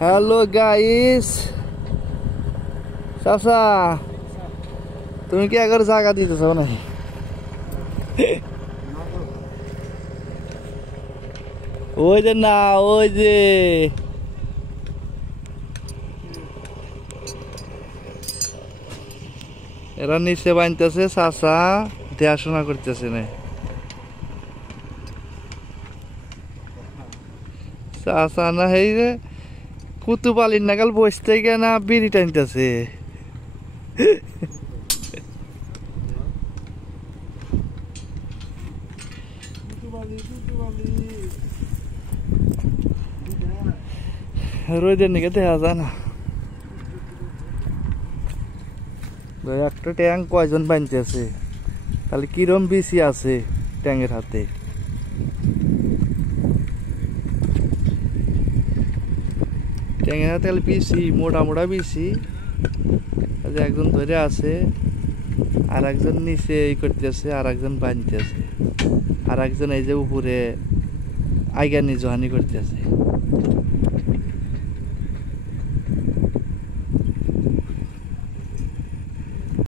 Hello guys, চাচা তুমি কি একবার জায়গা দিতে চাও না? ওই যে না, ওই যে এরা নিচে বানতেছে, চাচা দেখাশোনা করতেছে না। চাচা না এই যে কুতুবালির নাগাল বসতে গিয়ে না বিড়ি টানতেছে। রোদের নিকে দেখা যায় না। একটা ট্যাঙ্ক কয়জন বানতেছে, তাহলে কিরম বেশি আছে ট্যাঙ্কের হাতে। ট্যাঙ্কের হাতে তাহলে বেশি মোটা মোটা বেশি। একজন ধরে আছে, আর একজন নিচে এই করতেছে, আর একজন বানতেছে, আর একজন এই যে উপরে আইগানি জহানি করতেছে।